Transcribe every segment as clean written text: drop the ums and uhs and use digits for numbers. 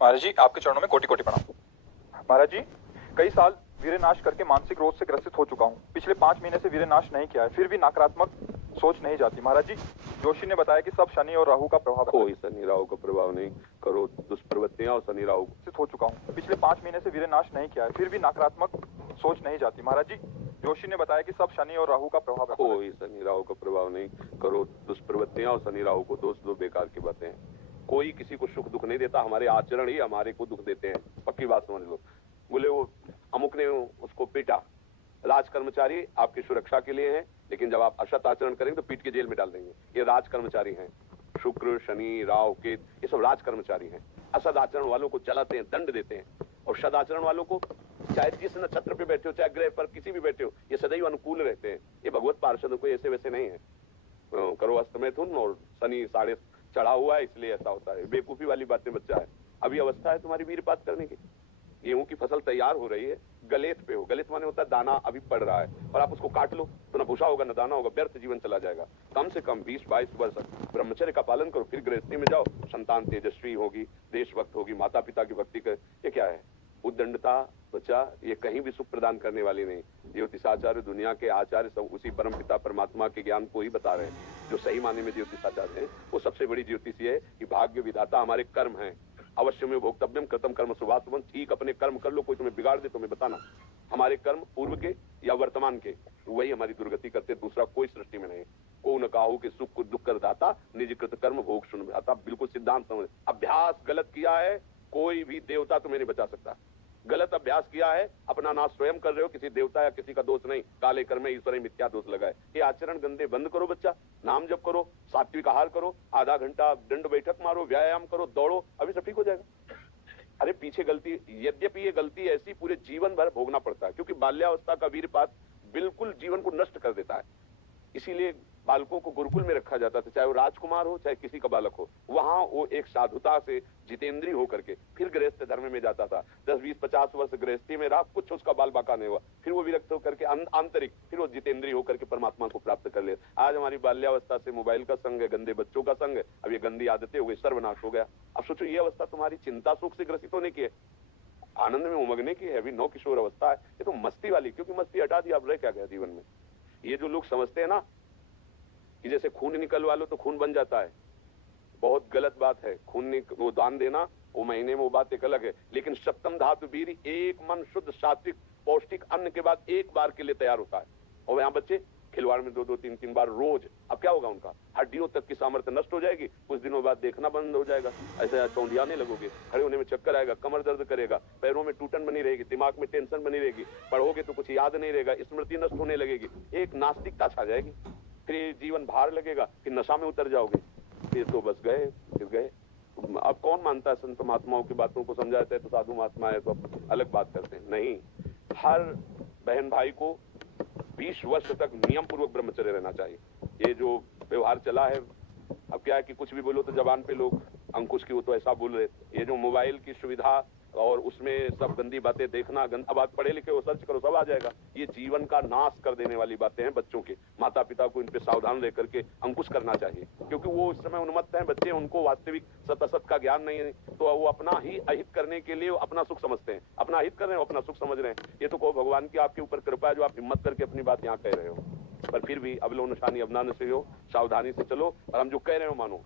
महाराज जी, आपके चरणों में कोटि कोटि प्रणाम। महाराज जी, कई साल वीरनाश करके मानसिक रोग से ग्रसित हो चुका हूँ। पिछले 5 महीने से वीरनाश नहीं किया है, फिर भी नकारात्मक सोच नहीं जाती। महाराज जी, जोशी ने बताया कि सब शनि और राहु का प्रभाव है। कोई शनि राहु का प्रभाव नहीं, करो दुष्प्रवृत्तियां और शनि राहु ग्रसित हो चुका हूँ। पिछले 5 महीने से वीरनाश नहीं किया है, फिर भी नकारात्मक सोच नहीं जाती। महाराज जी, जोशी ने बताया कि सब शनि और राहु का प्रभाव है। कोई शनि राहु का प्रभाव नहीं, करो दुष्प्रवृत्तियां और शनि राहु को दोष दो, बेकार की बातें हैं। कोई किसी को सुख दुख नहीं देता, हमारे आचरण ही हमारे को दुख देते हैं, पक्की बात समझ लो। बोले वो अमुक ने उसको पीटा, राज कर्मचारी आपकी सुरक्षा के लिए है, लेकिन जब आप असत आचरण करेंगे तो पीट के जेल में डाल देंगे। ये राज कर्मचारी हैं, शुक्र शनि राहु केतु, ये सब राज कर्मचारी हैं। असद आचरण वालों को जलाते हैं, दंड देते हैं, और सदाचरण वालों को चाहे जिस नक्षत्र पे बैठे हो, चाहे ग्रह पर किसी भी बैठे हो, ये सदैव अनुकूल रहते हैं। ये भगवत पार्षदों को ऐसे वैसे नहीं है। करो अस्त मैथुन और शनि साढ़े चढ़ा हुआ है, इसलिए ऐसा होता है। बेवकूफी वाली बातें बच्चा है। अभी अवस्था है तुम्हारी वीरपात करने की। गेहूं की फसल तैयार हो रही है, गलेत पे हो। गलेत माने होता है दाना अभी पड़ रहा है, और आप उसको काट लो तो ना भूसा होगा ना दाना होगा, व्यर्थ जीवन चला जाएगा। कम से कम 20-22 वर्ष ब्रह्मचर्य का पालन करो, फिर गृहस्थी में जाओ। संतान तेजस्वी होगी, देशभक्त होगी, माता पिता की भक्ति कर। ये क्या है? उद्दंडता बच्चा, ये कहीं भी सुख प्रदान करने वाली नहीं। ज्योतिषाचार्य, दुनिया के आचार्य सब उसी परम पिता परमात्मा के ज्ञान को ही बता रहे हैं। जो सही माने में ज्योतिषाचार्य है, वो सबसे बड़ी ज्योतिषी है कि भाग्य विधाता हमारे कर्म है। अवश्य में भोक्तव्यम कृतम कर्म शुभाशुभम। ठीक अपने कर्म कर लो, कोई तुम्हें बिगाड़ दे तुम्हें बताना। हमारे कर्म पूर्व के या वर्तमान के, वही हमारी दुर्गति करते, दूसरा कोई सृष्टि में नहीं। को न काहू के सुख को दुख कर दाता, निज कृत कर्म भोग सुन आता। बिल्कुल सिद्धांत समझ। अभ्यास गलत किया है, कोई भी देवता तुम्हें नहीं बचा सकता। गलत अभ्यास किया है, अपना नाश स्वयं कर रहे हो, किसी देवता या किसी का दोष नहीं। काले कर्म में ईश्वर मिथ्या दोष लगाए। ये आचरण गंदे बंद करो बच्चा। नाम जप करो, सात्विक आहार करो, आधा घंटा दंड बैठक मारो, व्यायाम करो, दौड़ो, अभी सब ठीक हो जाएगा। अरे पीछे गलती, यद्यपि ये गलती ऐसी पूरे जीवन भर भोगना पड़ता है, क्योंकि बाल्यावस्था का वीरपात बिल्कुल जीवन को नष्ट कर देता है। इसीलिए बालकों को गुरुकुल में रखा जाता था, चाहे वो राजकुमार हो चाहे किसी का बालक हो। वहां वो एक साधुता से जितेंद्रीय होकर के फिर गृहस्थ धर्म में जाता था। 10-20-50 वर्ष गृहस्थी में रहा, कुछ उसका बाल बाका नहीं हुआ, फिर वो विरक्त होकर के आंतरिक, फिर वो जितेंद्रीय होकर के परमात्मा को प्राप्त कर ले। आज हमारी बाल्यावस्था से मोबाइल का संग है, गंदे बच्चों का संग है, अब ये गंदी आदतें हो गई, सर्वनाश हो गया। अब सोचो ये अवस्था तुम्हारी चिंता सुख से ग्रसित होने की है, आनंद में उमगने की है, अभी नौ किशोर अवस्था है। ये तो मस्ती वाली, क्योंकि मस्ती हटा दी, अब रह क्या गया जीवन में। ये जो लोग समझते हैं ना कि जैसे खून निकलवा लो तो खून बन जाता है, बहुत गलत बात है। खून वो दान देना, वो महीने में वो बात एक अलग है, लेकिन सप्तम धातु वीर एक मन शुद्ध सात्विक पौष्टिक अन्न के बाद एक बार के लिए तैयार होता है। और यहाँ बच्चे खिलवाड़ में 2-2 3-3 बार रोज, अब क्या होगा उनका? हड्डियों तक की सामर्थ्य नष्ट हो जाएगी, कुछ दिनों बाद देखना बंद हो जाएगा, ऐसे चौंधियाने लगोगे, खड़े होने में चक्कर आएगा, कमर दर्द करेगा, पैरों में टूटन बनी रहेगी, दिमाग में टेंशन बनी रहेगी, पढ़ोगे तो कुछ याद नहीं रहेगा, स्मृति नष्ट होने लगेगी, एक नास्तिकता छा जाएगी, फिर जीवन भार लगेगा, फिर नशा में उतर जाओगे, फिर तो बस गए, फिर गए। अब कौन मानता है संत महात्माओं की बातों को? समझाते हैं तो साधु महात्मा है तो अलग बात करते हैं। नहीं, हर बहन भाई को 20 वर्ष तक नियम पूर्वक ब्रह्मचर्य रहना चाहिए। ये जो व्यवहार चला है, अब क्या है कि कुछ भी बोलो तो जबान पे लोग अंकुश की वो तो ऐसा बोल रहे। ये जो मोबाइल की सुविधा और उसमें सब गंदी बातें देखना, अब आप पढ़े लिखे हो, सर्च करो, सब आ जाएगा। ये जीवन का नाश कर देने वाली बातें हैं बच्चों के। माता पिता को इन पे सावधान लेकर के अंकुश करना चाहिए, क्योंकि वो इस समय उन्मत्त हैं बच्चे, उनको वास्तविक सत असत का ज्ञान नहीं है, तो वो अपना ही अहित करने के लिए अपना सुख समझते हैं। अपना हित कर रहे हैं, अपना सुख समझ रहे हैं। ये तो कहो भगवान की आपके ऊपर कृपा है जो आप हिम्मत करके अपनी बात यहाँ कह रहे हो। पर फिर भी अवलो नशानी अवनान से हो, सावधानी से चलो, और हम जो कह रहे हो मानो।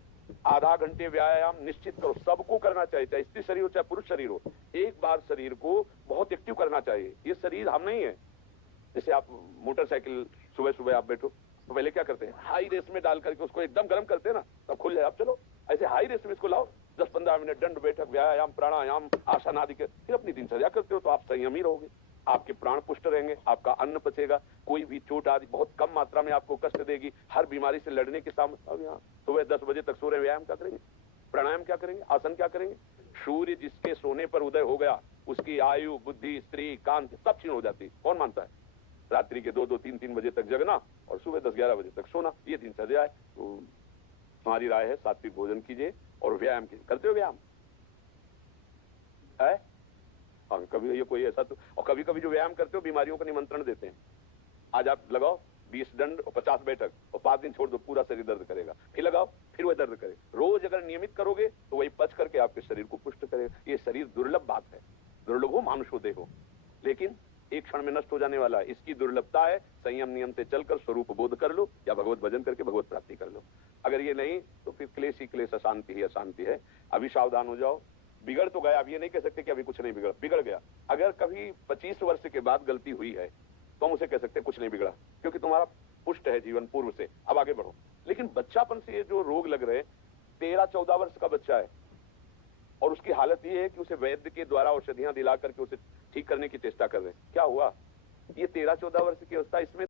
आधा घंटे व्यायाम निश्चित करो, सबको करना चाहिए, चाहे स्त्री शरीर हो चाहे पुरुष शरीर हो। एक बार शरीर को बहुत एक्टिव करना चाहिए। ये शरीर हम नहीं है। जैसे आप मोटरसाइकिल सुबह सुबह आप बैठो तो पहले क्या करते हैं, हाई रेस में डाल करके उसको एकदम गर्म करते हैं ना, तब खुल जाए। आप चलो ऐसे हाई रेस में इसको लाओ, 10-15 मिनट दंड बैठक व्यायाम प्राणायाम आसन आदि के, फिर अपनी दिनचर्या करते हो तो आप संयमी रहोगे, आपके प्राण पुष्ट रहेंगे, आपका अन्न पचेगा, कोई भी चोट आदि बहुत कम मात्रा में आपको कष्ट देगी, हर बीमारी से लड़ने के सामने। अब यहाँ सुबह 10 बजे तक सो रहे, व्यायाम क्या करेंगे, प्राणायाम क्या करेंगे, आसन क्या करेंगे? सूर्य जिसके सोने पर उदय हो गया, उसकी आयु बुद्धि स्त्री कांति सब क्षीण हो जाती। कौन मानता है? रात्रि के 2-2 3-3 बजे तक जगना और सुबह 10-11 बजे तक सोना, ये दिनचर्या है। तो हमारी राय है सात्विक भोजन कीजिए और व्यायाम कीजिए। करते हो व्यायाम है? कभी ये कोई ऐसा तो, और कभी कभी जो व्यायाम करते हो बीमारियों का निमंत्रण देते हैं। आज आप लगाओ 20 दंड और 50 बैठक और 5 दिन छोड़ दो, पूरा शरीर दर्द करेगा। फिर लगाओ, फिर वह दर्द करेगा। रोज अगर नियमित करोगे तो वही पच करके आपके शरीर को पुष्ट करेगा। ये शरीर दुर्लभ बात है, दुर्लभ हो मानुष हो देहो, लेकिन एक क्षण में नष्ट हो जाने वाला है। इसकी दुर्लभता है संयम नियम से चलकर स्वरूप बोध कर लो या भगवत भजन करके भगवत प्राप्ति कर लो। अगर ये नहीं तो फिर क्लेश ही क्लेश, अशांति ही अशांति है। अभी सावधान हो जाओ। बिगड़ तो गया, अब ये नहीं कह सकते कि अभी कुछ नहीं बिगड़ा, बिगड़ गया। अगर कभी 25 वर्ष के बाद गलती हुई है तो हम उसे कह सकते हैं कुछ नहीं बिगड़ा, क्योंकि तुम्हारा पुष्ट है जीवन पूर्व से, अब आगे बढ़ो। लेकिन बच्चापन से ये जो रोग लग रहे, 13-14 वर्ष का बच्चा है और उसकी हालत ये है कि उसे वैद्य के द्वारा औषधियां दिला करके उसे ठीक करने की चेष्टा कर रहे हैं। क्या हुआ? ये 13-14 वर्ष की अवस्था, इसमें